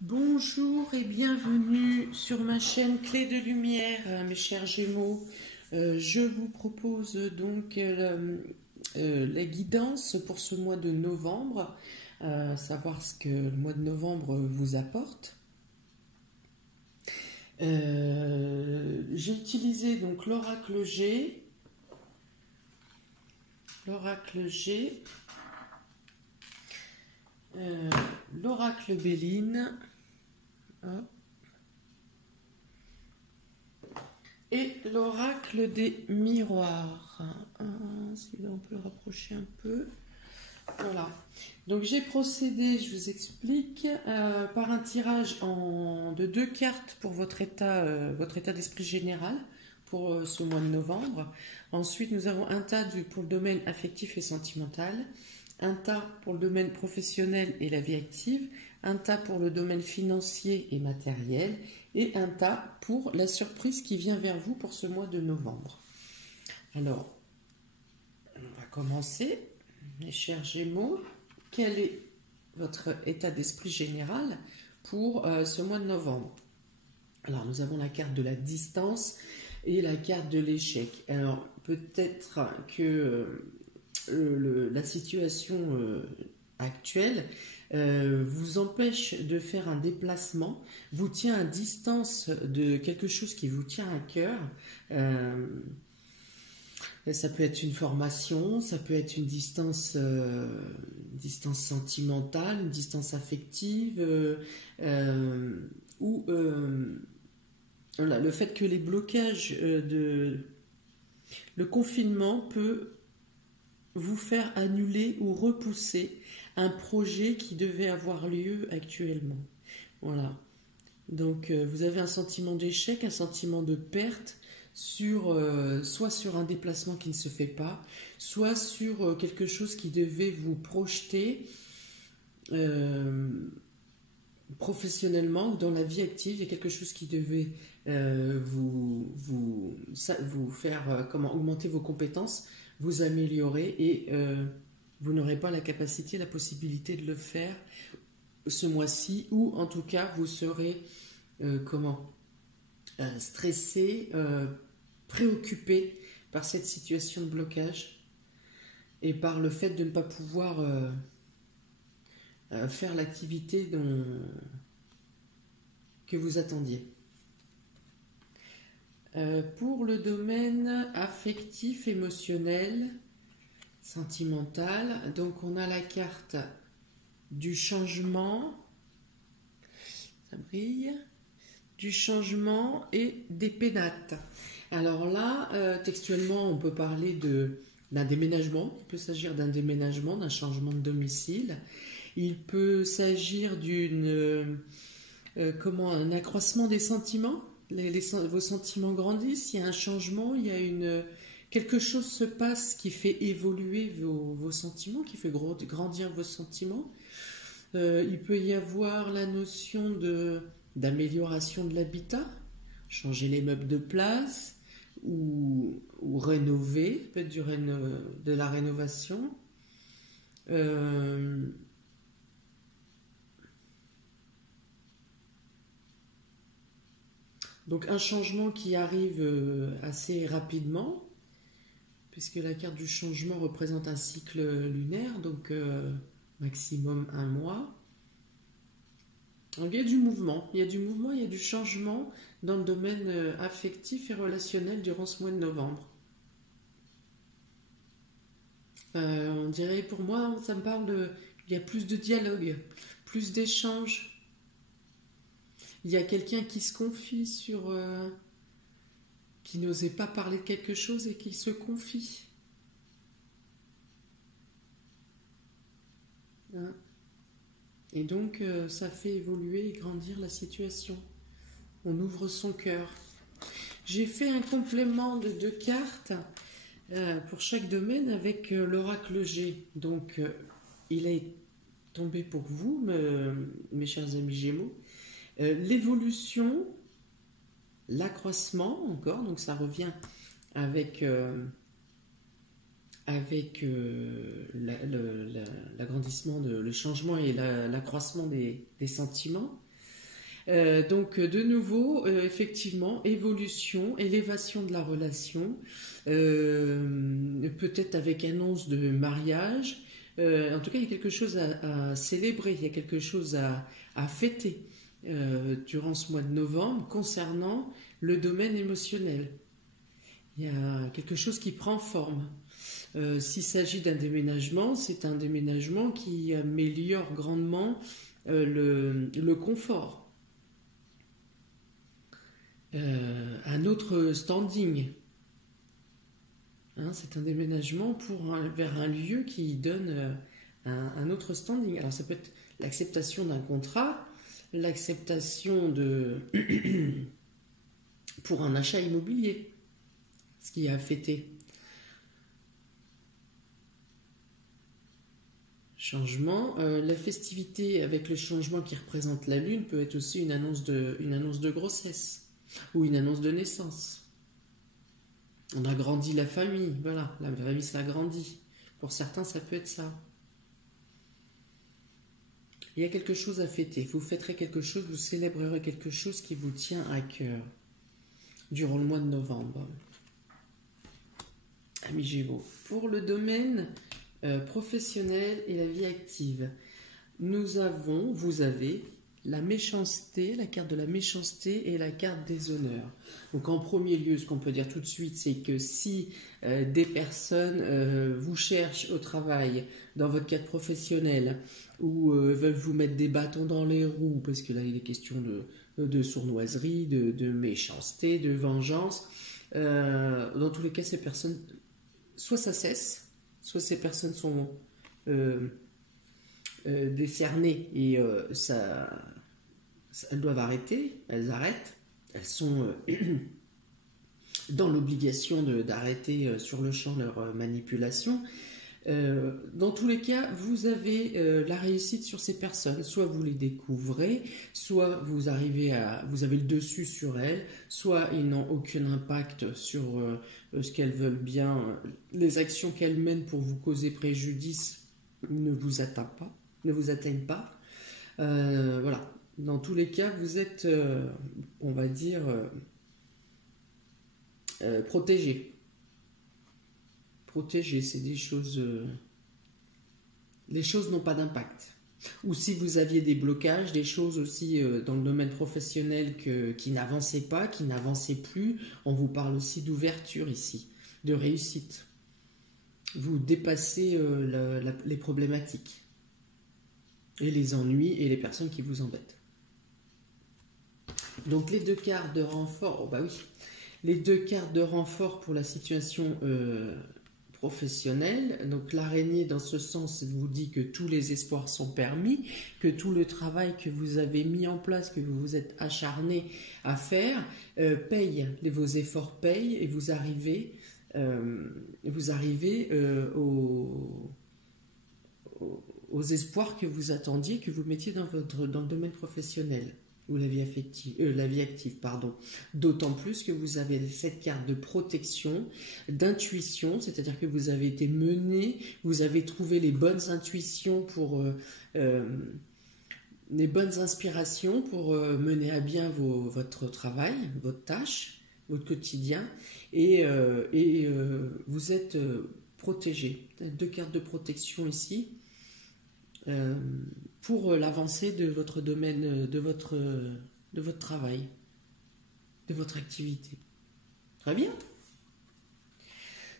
Bonjour et bienvenue sur ma chaîne Clé de Lumière, mes chers Gémeaux. Je vous propose donc la guidance pour ce mois de novembre, savoir ce que le mois de novembre vous apporte. J'ai utilisé donc l'oracle G, l'oracle Béline, hop, et l'oracle des miroirs. Si on peut le rapprocher un peu. Voilà. Donc j'ai procédé, je vous explique, par un tirage de 2 cartes pour votre état d'esprit général pour ce mois de novembre. Ensuite, nous avons un tas pour le domaine affectif et sentimental, un tas pour le domaine professionnel et la vie active, un tas pour le domaine financier et matériel, et un tas pour la surprise qui vient vers vous pour ce mois de novembre. Alors, on va commencer. Mes chers Gémeaux, quel est votre état d'esprit général pour ce mois de novembre? Alors, nous avons la carte de la distance et la carte de l'échec. Alors, peut-être que la situation actuelle vous empêche de faire un déplacement, vous tient à distance de quelque chose qui vous tient à cœur. Ça peut être une formation, ça peut être une distance sentimentale, une distance affective, ou voilà, le fait que les blocages le confinement peut vous faire annuler ou repousser un projet qui devait avoir lieu actuellement. Voilà. Donc vous avez un sentiment d'échec, un sentiment de perte, soit sur un déplacement qui ne se fait pas, soit sur quelque chose qui devait vous projeter professionnellement ou dans la vie active. Il y a quelque chose qui devait vous faire augmenter vos compétences, vous améliorer, et vous n'aurez pas la capacité, la possibilité de le faire ce mois-ci, ou en tout cas vous serez stressé, préoccupé par cette situation de blocage et par le fait de ne pas pouvoir faire l'activité que vous attendiez. Pour le domaine affectif, émotionnel, sentimental, donc on a la carte du changement, ça brille, du changement et des pénates. Alors là, textuellement, on peut parler d'un déménagement. Il peut s'agir d'un déménagement, d'un changement de domicile. Il peut s'agir un accroissement des sentiments. Vos sentiments grandissent, il y a un changement, quelque chose se passe qui fait évoluer vos sentiments, qui fait grandir vos sentiments. Il peut y avoir la notion d'amélioration de l'habitat, changer les meubles de place, ou rénover, peut-être de la rénovation. Donc un changement qui arrive assez rapidement, puisque la carte du changement représente un cycle lunaire, donc maximum 1 mois. Donc, il y a du mouvement, il y a du changement dans le domaine affectif et relationnel durant ce mois de novembre. On dirait, pour moi, ça me parle il y a plus de dialogue, plus d'échanges. Il y a quelqu'un qui se confie qui n'osait pas parler de quelque chose et qui se confie. Hein? Et donc, ça fait évoluer et grandir la situation. On ouvre son cœur. J'ai fait un complément de 2 cartes pour chaque domaine avec l'oracle G. Donc, il est tombé pour vous, mes chers amis Gémeaux. L'évolution, l'accroissement encore, donc ça revient avec l'agrandissement, le changement et l'accroissement des sentiments. Donc de nouveau, effectivement, évolution, élévation de la relation, peut-être avec annonce de mariage. En tout cas, il y a quelque chose à célébrer, il y a quelque chose à fêter durant ce mois de novembre concernant le domaine émotionnel. Il y a quelque chose qui prend forme. S'il s'agit d'un déménagement, c'est un déménagement qui améliore grandement le confort. Un autre standing. Hein, c'est un déménagement vers un lieu qui donne un autre standing. Alors ça peut être l'acceptation d'un contrat, l'acceptation pour un achat immobilier, ce qui a fêté. Changement. La festivité avec le changement qui représente la lune peut être aussi une annonce de grossesse ou une annonce de naissance. On a grandi la famille, voilà, la famille s'agrandit. Pour certains, ça peut être ça. Il y a quelque chose à fêter. Vous fêterez quelque chose, vous célébrerez quelque chose qui vous tient à cœur durant le mois de novembre. Amis Gémeaux. Pour le domaine professionnel et la vie active, vous avez la méchanceté, la carte de la méchanceté et la carte des honneurs. Donc en premier lieu, ce qu'on peut dire tout de suite, c'est que si des personnes vous cherchent au travail dans votre cadre professionnel ou veulent vous mettre des bâtons dans les roues, parce que là il est question de sournoiserie, de méchanceté, de vengeance, dans tous les cas ces personnes, soit ça cesse, soit ces personnes sont décernées et elles doivent arrêter, elles arrêtent, elles sont dans l'obligation d'arrêter sur le champ leur manipulation. Dans tous les cas, vous avez la réussite sur ces personnes. Soit vous les découvrez, soit vous avez le dessus sur elles, soit ils n'ont aucun impact sur ce qu'elles veulent bien. Les actions qu'elles mènent pour vous causer préjudice ne vous atteignent pas. Voilà. Dans tous les cas, vous êtes, on va dire, protégé. Protégé, c'est des choses... les choses n'ont pas d'impact. Ou si vous aviez des blocages, des choses aussi dans le domaine professionnel qui n'avançaient pas, qui n'avançaient plus, on vous parle aussi d'ouverture ici, de réussite. Vous dépassez les problématiques et les ennuis et les personnes qui vous embêtent. Donc les deux cartes de renfort, oh bah oui, les deux cartes de renfort pour la situation professionnelle. Donc l'araignée dans ce sens vous dit que tous les espoirs sont permis, que tout le travail que vous avez mis en place, que vous vous êtes acharné à faire, paye, vos efforts payent et vous arrivez aux espoirs que vous attendiez, que vous mettiez dans le domaine professionnel ou la vie active, pardon. D'autant plus que vous avez cette carte de protection, d'intuition, c'est-à-dire que vous avez été mené, vous avez trouvé les bonnes intuitions les bonnes inspirations pour mener à bien votre travail, votre tâche, votre quotidien, et vous êtes protégé. Deux cartes de protection ici. Pour l'avancée de votre domaine, de votre travail, de votre activité. Très bien.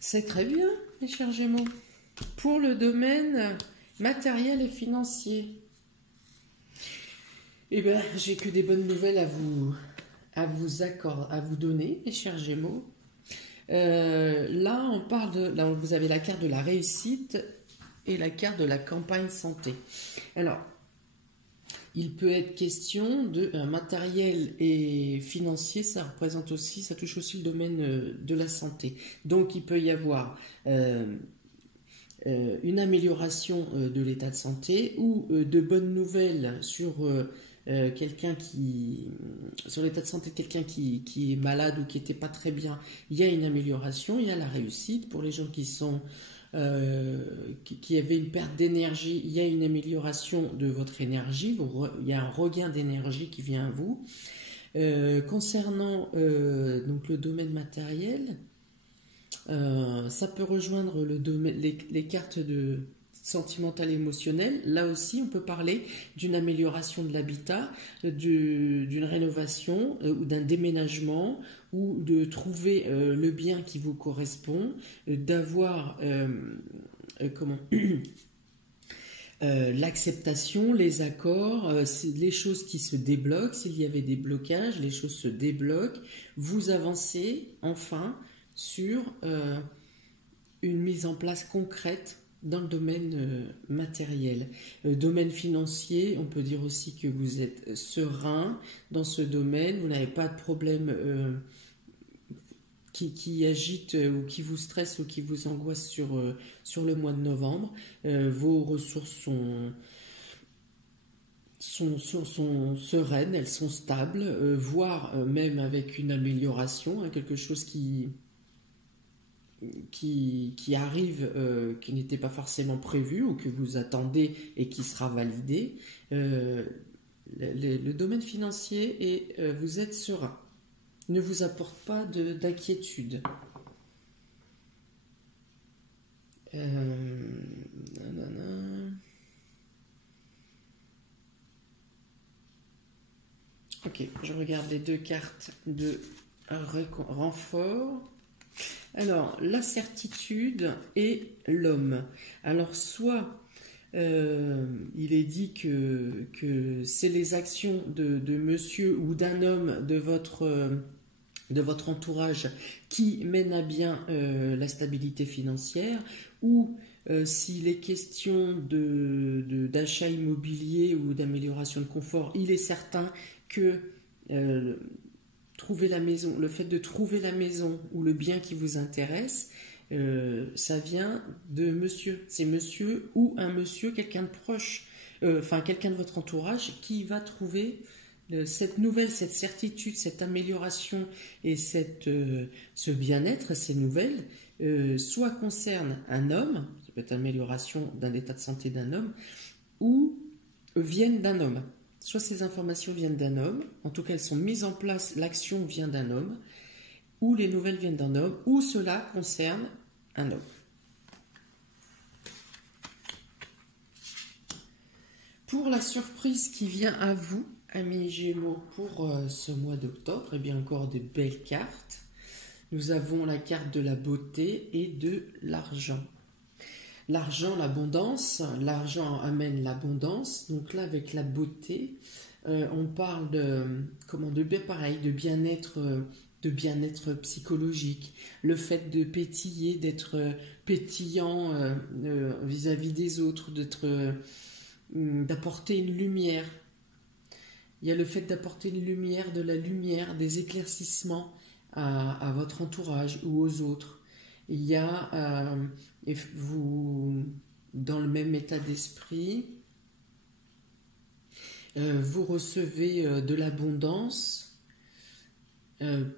C'est très bien, mes chers Gémeaux. Pour le domaine matériel et financier, eh bien, j'ai que des bonnes nouvelles à vous donner, mes chers Gémeaux. Là, vous avez la carte de la réussite et la carte de la campagne santé. Alors, il peut être question de matériel et financier, ça touche aussi le domaine de la santé. Donc, il peut y avoir une amélioration de l'état de santé ou de bonnes nouvelles sur l'état de santé de quelqu'un qui est malade ou qui n'était pas très bien. Il y a une amélioration, il y a la réussite pour les gens qui sont qui avait une perte d'énergie, il y a une amélioration de votre énergie, il y a un regain d'énergie qui vient à vous. Concernant donc le domaine matériel, ça peut rejoindre le domaine, les cartes de sentimentales émotionnelles. Là aussi, on peut parler d'une amélioration de l'habitat, d'une rénovation ou d'un déménagement, ou de trouver le bien qui vous correspond, d'avoir l'acceptation, les accords, les choses qui se débloquent. S'il y avait des blocages, les choses se débloquent. Vous avancez enfin sur une mise en place concrète dans le domaine matériel. Domaine financier, on peut dire aussi que vous êtes serein dans ce domaine, vous n'avez pas de problème qui agite ou qui vous stresse ou qui vous angoisse sur le mois de novembre. Vos ressources sont sereines, elles sont stables, voire même avec une amélioration, hein, quelque chose qui arrive, qui n'était pas forcément prévu ou que vous attendez et qui sera validé. Le domaine financier, et vous êtes serein, ne vous apporte pas d'inquiétude. Ok, je regarde les deux cartes de renfort. Alors, la certitude et l'homme. Alors, soit il est dit que c'est les actions de monsieur ou d'un homme de votre entourage qui mènent à bien la stabilité financière, ou s'il est question d'achat immobilier ou d'amélioration de confort, il est certain que trouver la maison, le fait de trouver la maison ou le bien qui vous intéresse, ça vient de monsieur. C'est monsieur ou un monsieur, quelqu'un de proche, quelqu'un de votre entourage qui va trouver cette nouvelle, cette certitude, cette amélioration et ce bien-être, ces nouvelles, soit concernent un homme, ça peut être amélioration d'un état de santé d'un homme, ou viennent d'un homme. Soit ces informations viennent d'un homme, en tout cas elles sont mises en place, l'action vient d'un homme, ou les nouvelles viennent d'un homme, ou cela concerne un homme. Pour la surprise qui vient à vous, amis Gémeaux, pour ce mois d'octobre, et bien encore de belles cartes. Nous avons la carte de la beauté et de l'argent. L'argent, l'abondance, l'argent amène l'abondance. Donc là, avec la beauté, on parle de bien-être psychologique. Le fait de pétiller, d'être pétillant vis-à-vis des autres, d'apporter une lumière. Il y a le fait d'apporter une lumière, de la lumière, des éclaircissements à votre entourage ou aux autres. Il y a, vous, dans le même état d'esprit, vous recevez de l'abondance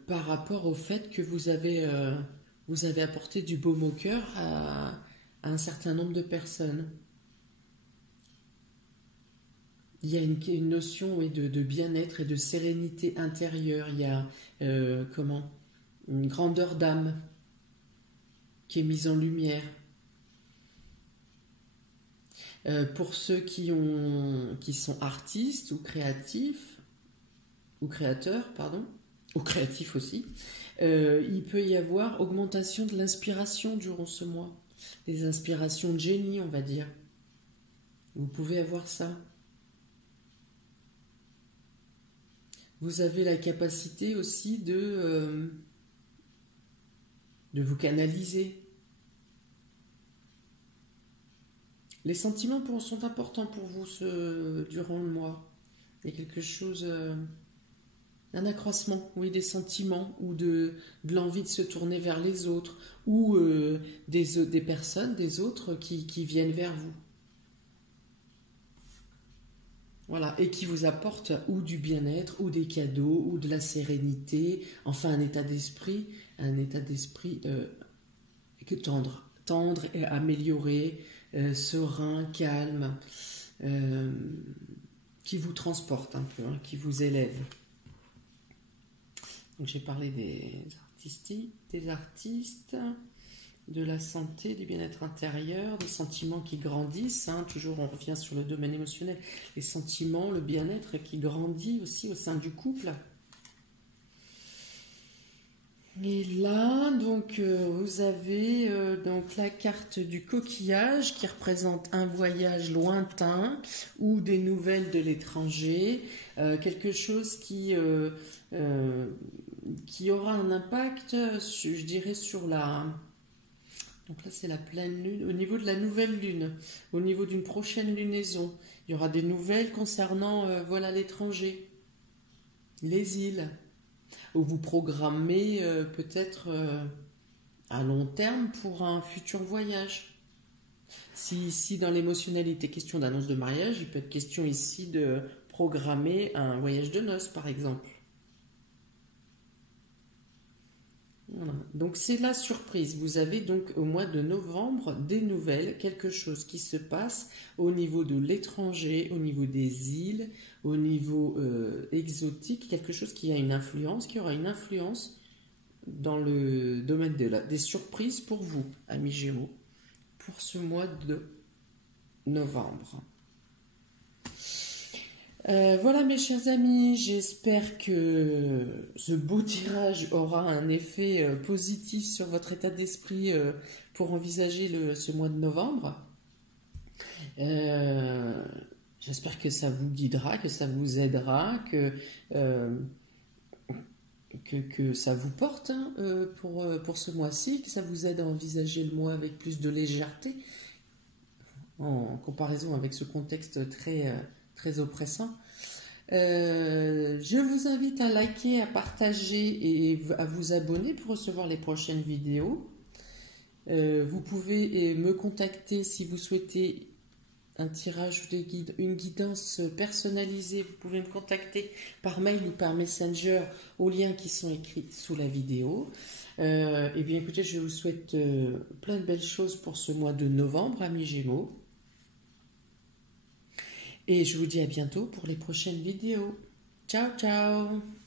par rapport au fait que vous avez apporté du baume au cœur à un certain nombre de personnes. Il y a une notion de bien-être et de sérénité intérieure. Il y a une grandeur d'âme qui est mise en lumière. Pour ceux qui sont artistes ou créatifs, ou créateurs, pardon, ou créatifs aussi, il peut y avoir augmentation de l'inspiration durant ce mois. Des inspirations de génie, on va dire. Vous pouvez avoir ça. Vous avez la capacité aussi de vous canaliser. Les sentiments sont importants pour vous durant le mois. Il y a quelque chose, un accroissement, oui, des sentiments ou de l'envie de se tourner vers les autres, ou des personnes, des autres qui viennent vers vous. Voilà, et qui vous apportent ou du bien-être, ou des cadeaux, ou de la sérénité, enfin un état d'esprit tendre, tendre et amélioré, serein, calme, qui vous transporte un peu, hein, qui vous élève. Donc j'ai parlé des artistes, de la santé, du bien-être intérieur, des sentiments qui grandissent, hein, toujours on revient sur le domaine émotionnel, les sentiments, le bien-être qui grandit aussi au sein du couple. Et là, donc, vous avez donc la carte du coquillage qui représente un voyage lointain ou des nouvelles de l'étranger, quelque chose qui aura un impact, je dirais, sur la... Donc là, c'est la pleine lune, au niveau de la nouvelle lune, au niveau d'une prochaine lunaison. Il y aura des nouvelles concernant, voilà, l'étranger, les îles. Ou vous programmez peut-être à long terme pour un futur voyage. Si ici dans l'émotionnel il était question d'annonce de mariage, il peut être question ici de programmer un voyage de noces par exemple. Voilà. Donc c'est la surprise. Vous avez donc au mois de novembre des nouvelles, quelque chose qui se passe au niveau de l'étranger, au niveau des îles, au niveau exotique, quelque chose qui a une influence, qui aura une influence dans le domaine des surprises pour vous, amis Gémeaux, pour ce mois de novembre. Voilà mes chers amis, j'espère que ce beau tirage aura un effet positif sur votre état d'esprit pour envisager ce mois de novembre. J'espère que ça vous guidera, que ça vous aidera, que ça vous porte hein, pour ce mois-ci, que ça vous aide à envisager le mois avec plus de légèreté en comparaison avec ce contexte très oppressant. Je vous invite à liker, à partager et à vous abonner pour recevoir les prochaines vidéos. Vous pouvez me contacter si vous souhaitez un tirage de guide, une guidance personnalisée. Vous pouvez me contacter par mail ou par Messenger aux liens qui sont écrits sous la vidéo. Et bien écoutez, je vous souhaite plein de belles choses pour ce mois de novembre, amis Gémeaux. Et je vous dis à bientôt pour les prochaines vidéos. Ciao, ciao!